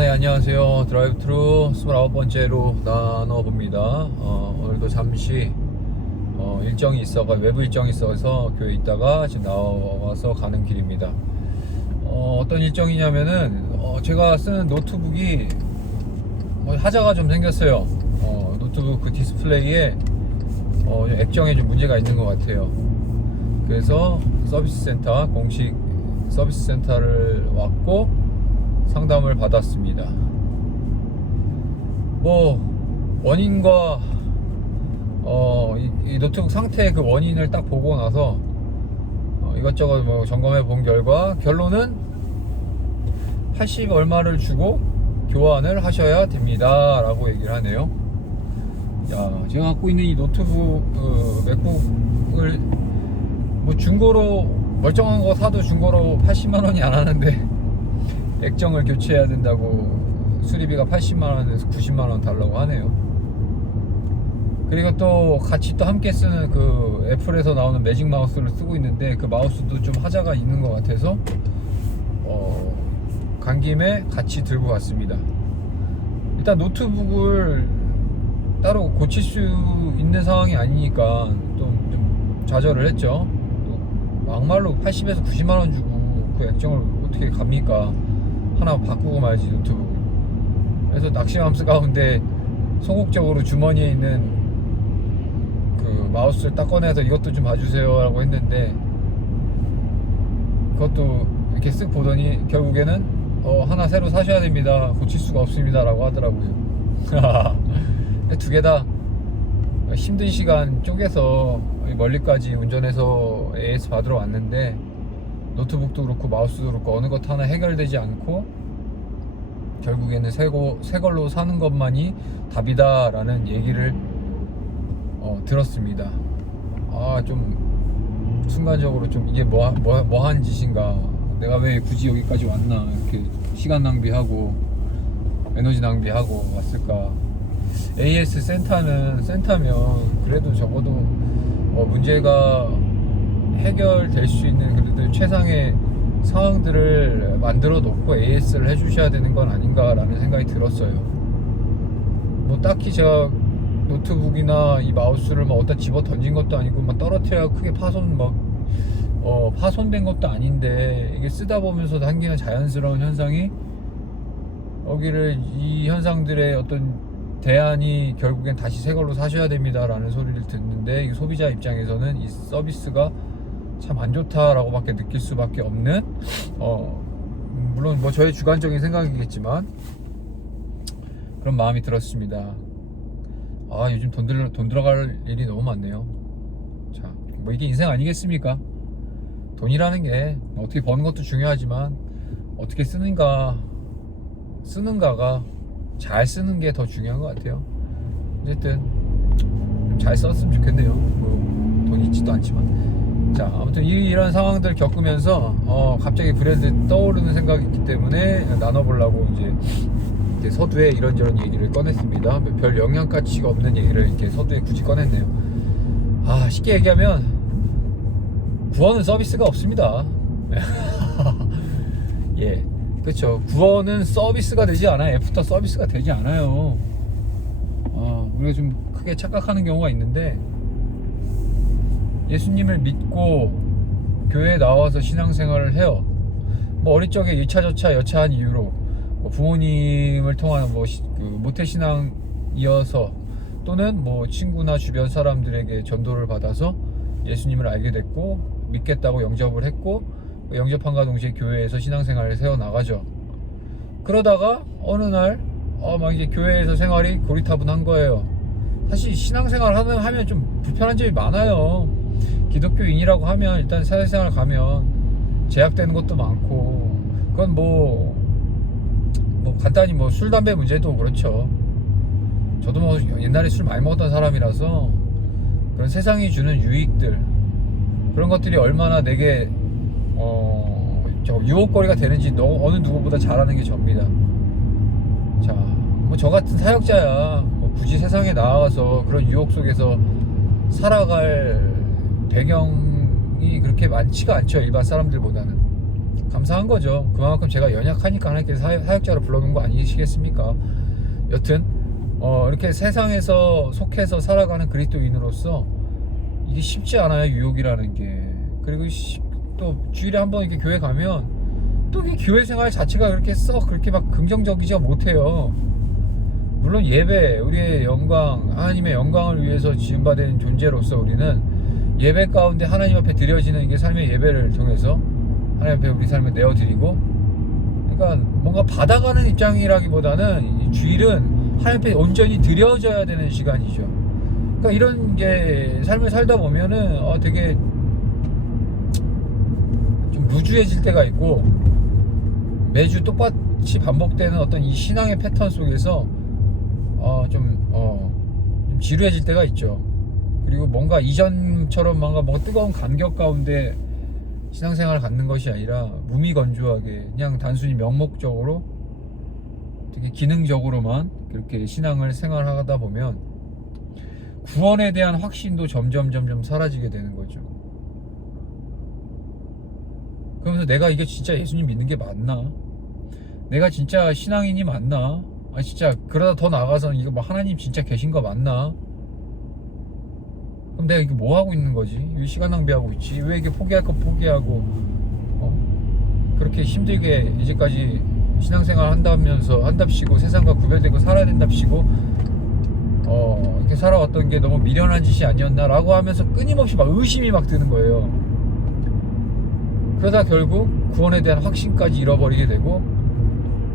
네, 안녕하세요. 드라이브 트루 29번째로 나눠봅니다. 오늘도 잠시 일정이 있어가 외부 일정이 있어서 교회에 있다가 지금 나와서 가는 길입니다. 어떤 일정이냐면은 제가 쓰는 노트북이 하자가 좀 생겼어요. 노트북 그 디스플레이에 액정에 좀 문제가 있는 것 같아요. 그래서 서비스 센터, 공식 서비스 센터를 왔고 상담을 받았습니다. 원인과 이 노트북 상태의 그 원인을 딱 보고 나서 이것저것 점검해 본 결과 결론은 80 얼마를 주고 교환을 하셔야 됩니다 라고 얘기를 하네요. 제가 갖고 있는 이 노트북 맥북을 중고로 멀쩡한 거 사도 중고로 80만원이 안 하는데 액정을 교체해야 된다고 수리비가 80만원에서 90만원 달라고 하네요. 그리고 또 같이 또 함께 쓰는 그 애플에서 나오는 매직 마우스를 쓰고 있는데 그 마우스도 좀 하자가 있는 것 같아서 간 김에 같이 들고 갔습니다. 일단 노트북을 따로 고칠 수 있는 상황이 아니니까 좀 좌절을 했죠. 또 막말로 80에서 90만원 주고 그 액정을 어떻게 갑니까? 하나 바꾸고 말지 노트북. 그래서 낙심함수 가운데 소극적으로 주머니에 있는 그 마우스를 딱 꺼내서 이것도 좀 봐주세요 라고 했는데 그것도 이렇게 쓱 보더니 결국에는 하나 새로 사셔야 됩니다, 고칠 수가 없습니다 라고 하더라고요. 두 개 다 힘든 시간 쪼개서 멀리까지 운전해서 AS 받으러 왔는데 노트북도 그렇고 마우스도 그렇고 어느 것 하나 해결되지 않고 결국에는 새 걸로 사는 것만이 답이다 라는 얘기를 들었습니다. 좀 순간적으로 좀 이게 뭐한 짓인가, 내가 왜 굳이 여기까지 왔나, 이렇게 시간 낭비하고 에너지 낭비하고 왔을까. AS 센터면 그래도 적어도 문제가 해결될 수 있는 그래도 최상의 상황들을 만들어 놓고 AS를 해주셔야 되는 건 아닌가 라는 생각이 들었어요. 딱히 제가 노트북이나 이 마우스를 어디다 집어 던진 것도 아니고 떨어뜨려 크게 파손된 것도 아닌데 이게 쓰다 보면서 생기는 자연스러운 현상이 이 현상들의 어떤 대안이 결국엔 다시 새 걸로 사셔야 됩니다 라는 소리를 듣는데, 이 소비자 입장에서는 이 서비스가 참 안 좋다라고 밖에 느낄 수밖에 없는 물론 저의 주관적인 생각이겠지만 그런 마음이 들었습니다. 요즘 돈 들어갈 일이 너무 많네요. 이게 인생 아니겠습니까? 돈이라는 게 어떻게 버는 것도 중요하지만 어떻게 쓰는가가 잘 쓰는 게 더 중요한 것 같아요. 어쨌든 좀 잘 썼으면 좋겠네요. 돈 있지도 않지만. 아무튼 이런 상황들 겪으면서 갑자기 브랜드 떠오르는 생각이 있기 때문에 나눠보려고 이제 서두에 이런저런 얘기를 꺼냈습니다. 별 영향가치가 없는 얘기를 이렇게 서두에 굳이 꺼냈네요. 쉽게 얘기하면 구원은 서비스가 없습니다. 예, 그렇죠. 구원은 서비스가 되지 않아요. 애프터 서비스가 되지 않아요. 우리가 좀 크게 착각하는 경우가 있는데, 예수님을 믿고 교회에 나와서 신앙생활을 해요. 어릴 적에 1차 저차 여차한 이유로 부모님을 통한 모태신앙이어서 또는 친구나 주변 사람들에게 전도를 받아서 예수님을 알게 됐고 믿겠다고 영접을 했고, 영접함과 동시에 교회에서 신앙생활을 세워나가죠. 그러다가 어느 날 이제 교회에서 생활이 고리타분한 거예요. 사실 신앙생활 하면 좀 불편한 점이 많아요. 기독교인이라고 하면 일단 사회생활 가면 제약되는 것도 많고, 그건 간단히 술, 담배 문제도 그렇죠. 저도 옛날에 술 많이 먹었던 사람이라서 그런 세상이 주는 유익들, 그런 것들이 얼마나 내게 유혹거리가 되는지 어느 누구보다 잘 아는 게 접니다. 저 같은 사역자야 굳이 세상에 나와서 그런 유혹 속에서 살아갈 배경이 그렇게 많지가 않죠, 일반 사람들보다는. 감사한 거죠. 그만큼 제가 연약하니까 하나님께서 사역자로 불러놓은 거 아니시겠습니까? 여튼 이렇게 세상에서 속해서 살아가는 그리스도인으로서 이게 쉽지 않아요, 유혹이라는 게. 그리고 또 주일에 한번 이렇게 교회 가면 또 이 교회 생활 자체가 그렇게 막 긍정적이지 못해요. 물론 예배, 우리의 영광, 하나님의 영광을 위해서 지음받은 존재로서 우리는 예배 가운데 하나님 앞에 드려지는 이게 삶의 예배를 통해서 하나님 앞에 우리 삶을 내어드리고, 그러니까 뭔가 받아가는 입장이라기보다는 이 주일은 하나님 앞에 온전히 드려져야 되는 시간이죠. 그러니까 이런 게 삶을 살다 보면은 되게 좀 루즈해질 때가 있고, 매주 똑같이 반복되는 어떤 이 신앙의 패턴 속에서 좀 지루해질 때가 있죠. 그리고 뭔가 이전처럼 뭔가 뜨거운 감격 가운데 신앙생활을 갖는 것이 아니라 무미건조하게 그냥 단순히 명목적으로 되게 기능적으로만 그렇게 신앙을 생활하다 보면 구원에 대한 확신도 점점 사라지게 되는 거죠. 그러면서 내가 이게 진짜 예수님 믿는 게 맞나? 내가 진짜 신앙인이 맞나? 진짜 그러다 더 나아가서는 이거 뭐 하나님 진짜 계신 거 맞나? 그럼 내가 이거 뭐 하고 있는 거지? 왜 시간 낭비하고 있지? 왜 이게 포기할 거 포기하고 그렇게 힘들게 이제까지 신앙생활 한답시고 세상과 구별되고 살아야 된답시고 이렇게 살아왔던 게 너무 미련한 짓이 아니었나 라고 하면서 끊임없이 막 의심이 막 드는 거예요. 그러다 결국 구원에 대한 확신까지 잃어버리게 되고,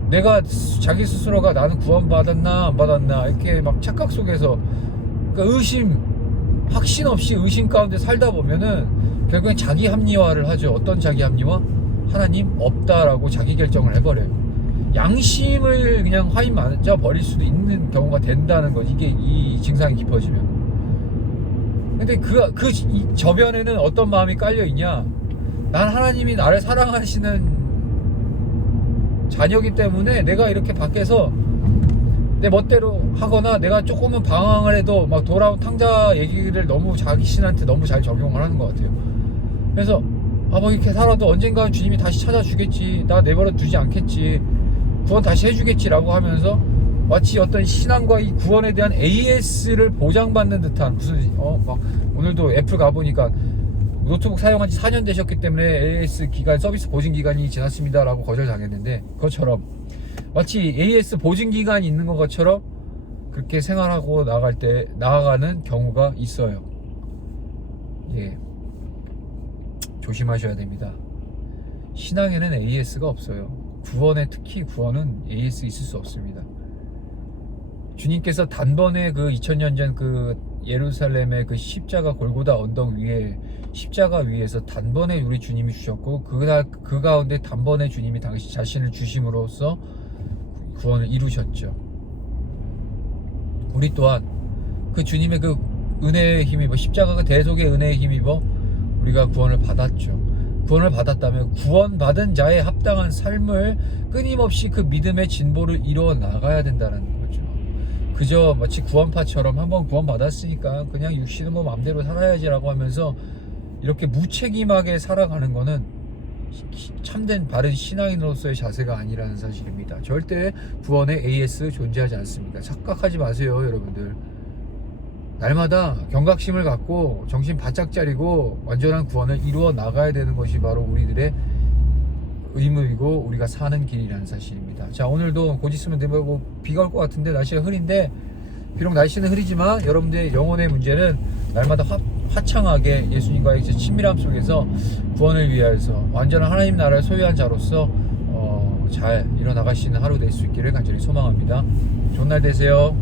내가 자기 스스로가 나는 구원받았나 안 받았나 이렇게 막 착각 속에서, 그러니까 확신 없이 의심 가운데 살다 보면은 결국엔 자기 합리화를 하죠. 어떤 자기 합리화? 하나님 없다라고 자기 결정을 해버려요. 양심을 그냥 화인 맞아 버릴 수도 있는 경우가 된다는 거지, 이게 이 증상이 깊어지면. 근데 그 저변에는 어떤 마음이 깔려 있냐? 난 하나님이 나를 사랑하시는 자녀기 때문에 내가 이렇게 밖에서 내 멋대로 하거나 내가 조금은 방황을 해도 막 돌아온 탕자 얘기를 너무 자기 신한테 너무 잘 적용을 하는 것 같아요. 그래서 뭐 이렇게 살아도 언젠가는 주님이 다시 찾아주겠지, 나 내버려 두지 않겠지, 구원 다시 해주겠지 라고 하면서 마치 어떤 신앙과 이 구원에 대한 AS를 보장받는 듯한 무슨 막 오늘도 애플 가보니까 노트북 사용한 지 4년 되셨기 때문에 AS 기간 서비스 보증 기간이 지났습니다 라고 거절당했는데, 그것처럼 마치 AS 보증 기간이 있는 것처럼 그렇게 생활하고 나아가는 경우가 있어요. 예, 조심하셔야 됩니다. 신앙에는 AS가 없어요. 특히 구원은 AS 있을 수 없습니다. 주님께서 단번에 그 2000년 전 그 예루살렘의 그 십자가 골고다 언덕 위에 십자가 위에서 단번에 우리 주님이 주셨고, 그 가운데 단번에 주님이 당시 자신을 주심으로써 구원을 이루셨죠. 우리 또한 그 주님의 그 은혜에 힘입어, 십자가 그 대속의 은혜에 힘입어 우리가 구원을 받았죠. 구원을 받았다면 구원받은 자의 합당한 삶을 끊임없이 그 믿음의 진보를 이루어 나가야 된다는 거죠. 그저 마치 구원파처럼 한번 구원받았으니까 그냥 육신은 뭐 마음대로 살아야지라고 하면서 이렇게 무책임하게 살아가는 거는 참된 바른 신앙인으로서의 자세가 아니라는 사실입니다. 절대 구원에 AS 존재하지 않습니다. 착각하지 마세요, 여러분들. 날마다 경각심을 갖고 정신 바짝 차리고 완전한 구원을 이루어 나가야 되는 것이 바로 우리들의 의무이고 우리가 사는 길이라는 사실입니다. 자, 오늘도 곧 있으면 비가 올 것 같은데 날씨가 흐린데, 비록 날씨는 흐리지만 여러분들의 영혼의 문제는 날마다 화창하게 예수님과의 친밀함 속에서 구원을 위하여서 완전한 하나님 나라를 소유한 자로서 잘 일어나갈 수 있는 하루 될 수 있기를 간절히 소망합니다. 좋은 날 되세요.